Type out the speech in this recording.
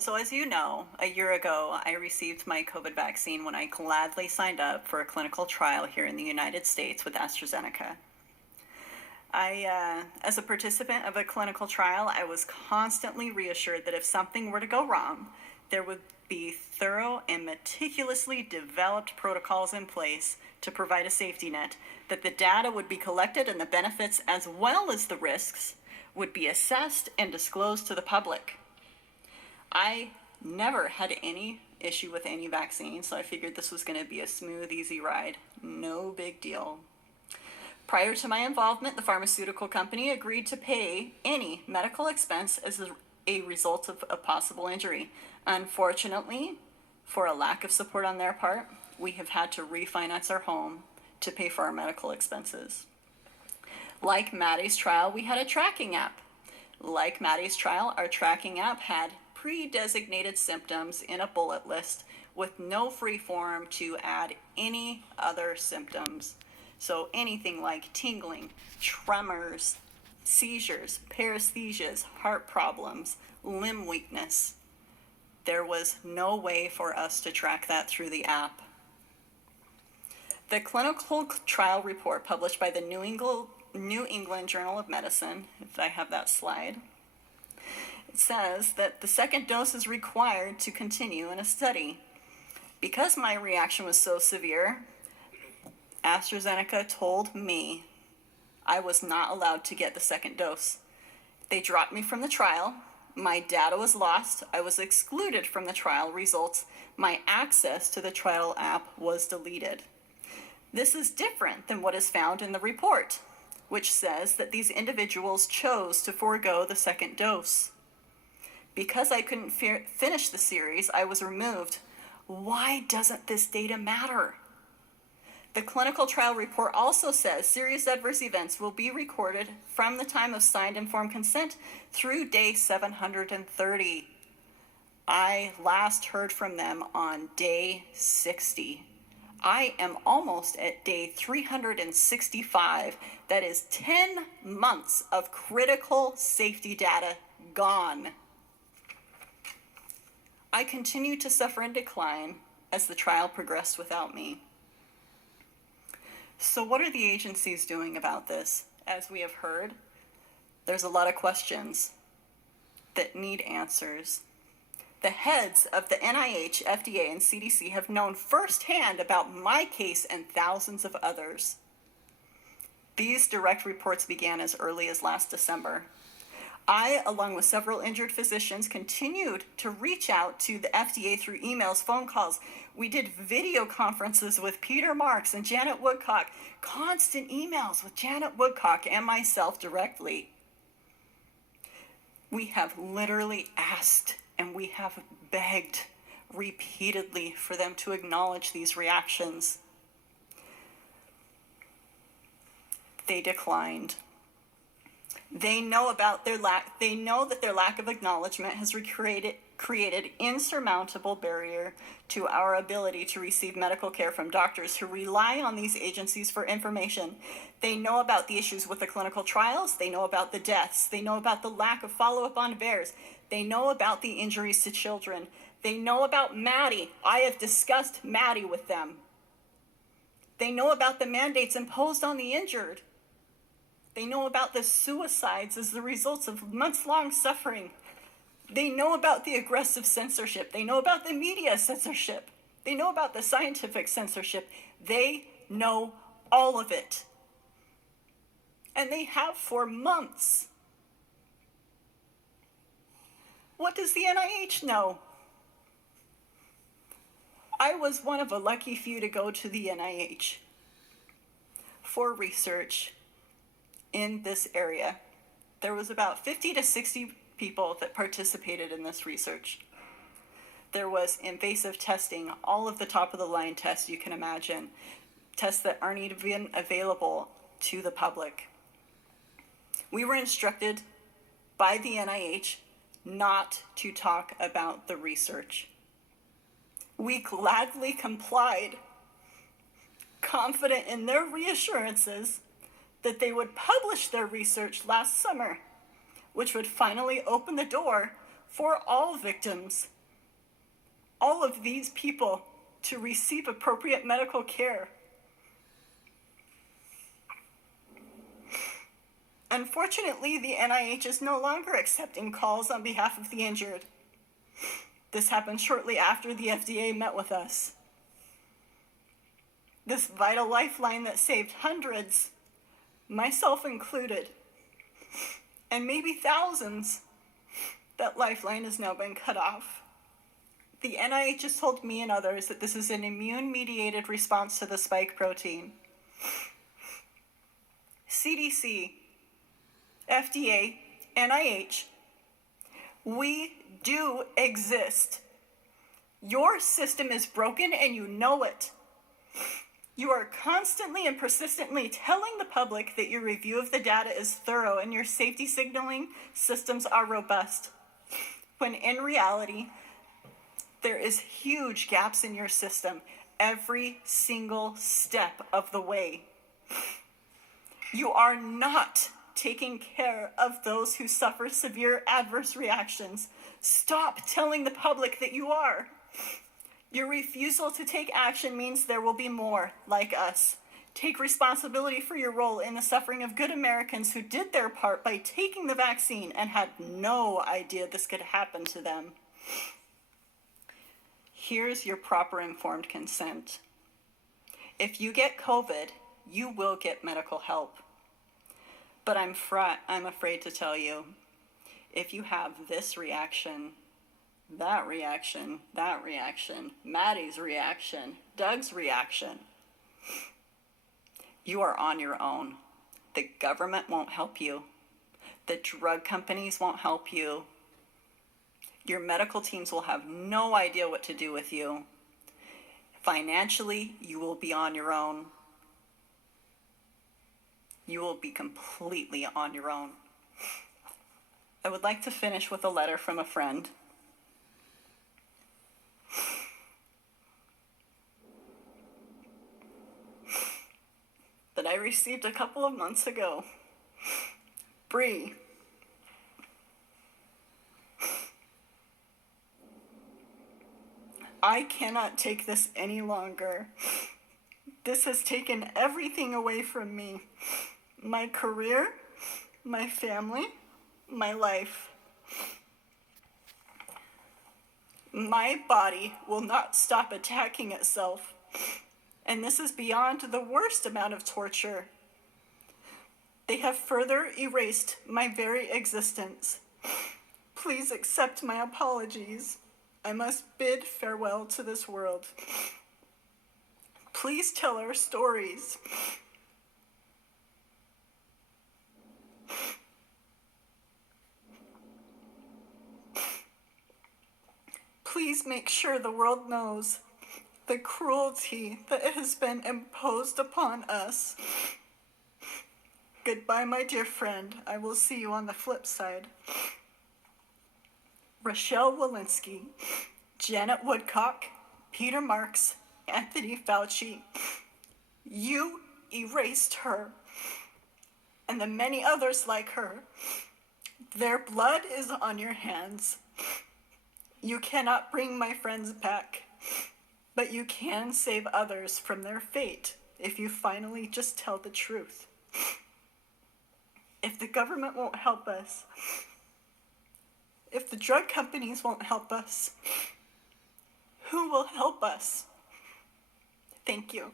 So as you know, a year ago, I received my COVID vaccine when I gladly signed up for a clinical trial here in the United States with AstraZeneca. As a participant of a clinical trial, I was constantly reassured that if something were to go wrong, there would be thorough and meticulously developed protocols in place to provide a safety net, that the data would be collected and the benefits as well as the risks would be assessed and disclosed to the public. I never had any issue with any vaccine, so I figured this was going to be a smooth, easy ride. No big deal. Prior to my involvement, the pharmaceutical company agreed to pay any medical expense as a result of a possible injury. Unfortunately, for a lack of support on their part, we have had to refinance our home to pay for our medical expenses. Like Maddie's trial, we had a tracking app. Like Maddie's trial, our tracking app had pre-designated symptoms in a bullet list with no free form to add any other symptoms. So anything like tingling, tremors, seizures, paresthesias, heart problems, limb weakness. There was no way for us to track that through the app. The clinical trial report published by the New England Journal of Medicine, if I have that slide, it says that the second dose is required to continue in a study. Because my reaction was so severe, AstraZeneca told me I was not allowed to get the second dose. They dropped me from the trial. My data was lost. I was excluded from the trial results. My access to the trial app was deleted. This is different than what is found in the report, which says that these individuals chose to forego the second dose. Because I couldn't finish the series, I was removed. Why doesn't this data matter? The clinical trial report also says serious adverse events will be recorded from the time of signed informed consent through day 730. I last heard from them on day 60. I am almost at day 365. That is 10 months of critical safety data gone. I continued to suffer and decline as the trial progressed without me. So what are the agencies doing about this? As we have heard, there's a lot of questions that need answers. The heads of the NIH, FDA, and CDC have known firsthand about my case and thousands of others. These direct reports began as early as last December. I, along with several injured physicians, continued to reach out to the FDA through emails, phone calls. We did video conferences with Peter Marks and Janet Woodcock, constant emails with Janet Woodcock and myself directly. We have literally asked and we have begged repeatedly for them to acknowledge these reactions. They declined. They know that their lack of acknowledgement has created insurmountable barrier to our ability to receive medical care from doctors who rely on these agencies for information. They know about the issues with the clinical trials. They know about the deaths. They know about the lack of follow-up on VAERS. They know about the injuries to children. They know about Maddie. I have discussed Maddie with them. They know about the mandates imposed on the injured. They know about the suicides as the results of months-long suffering. They know about the aggressive censorship. They know about the media censorship. They know about the scientific censorship. They know all of it. And they have for months. What does the NIH know? I was one of a lucky few to go to the NIH for research in this area. There was about 50 to 60 people that participated in this research. There was invasive testing, all of the top of the line tests you can imagine, tests that aren't even available to the public. We were instructed by the NIH not to talk about the research. We gladly complied, confident in their reassurances that they would publish their research last summer, which would finally open the door for all victims, all of these people, to receive appropriate medical care. Unfortunately, the NIH is no longer accepting calls on behalf of the injured. This happened shortly after the FDA met with us. This vital lifeline that saved hundreds, myself included, and maybe thousands, that lifeline has now been cut off. The NIH has told me and others that this is an immune-mediated response to the spike protein. CDC, FDA, NIH, we do exist. Your system is broken and you know it. You are constantly and persistently telling the public that your review of the data is thorough and your safety signaling systems are robust, when in reality, there is huge gaps in your system every single step of the way. You are not taking care of those who suffer severe adverse reactions. Stop telling the public that you are. Your refusal to take action means there will be more like us. Take responsibility for your role in the suffering of good Americans who did their part by taking the vaccine and had no idea this could happen to them. Here's your proper informed consent. If you get COVID, you will get medical help. But I'm afraid to tell you, if you have this reaction, that reaction, Maddie's reaction, Doug's reaction, you are on your own. The government won't help you. The drug companies won't help you. Your medical teams will have no idea what to do with you. Financially, you will be on your own. You will be completely on your own. I would like to finish with a letter from a friend. That I received a couple of months ago. Bree. I cannot take this any longer. This has taken everything away from me. My career, my family, my life. My body will not stop attacking itself. And this is beyond the worst amount of torture. They have further erased my very existence. Please accept my apologies. I must bid farewell to this world. Please tell our stories. Please make sure the world knows the cruelty that has been imposed upon us. Goodbye, my dear friend. I will see you on the flip side. Rochelle Walensky, Janet Woodcock, Peter Marks, Anthony Fauci. You erased her, and the many others like her. Their blood is on your hands. You cannot bring my friends back, but you can save others from their fate if you finally just tell the truth. If the government won't help us, if the drug companies won't help us, who will help us? Thank you.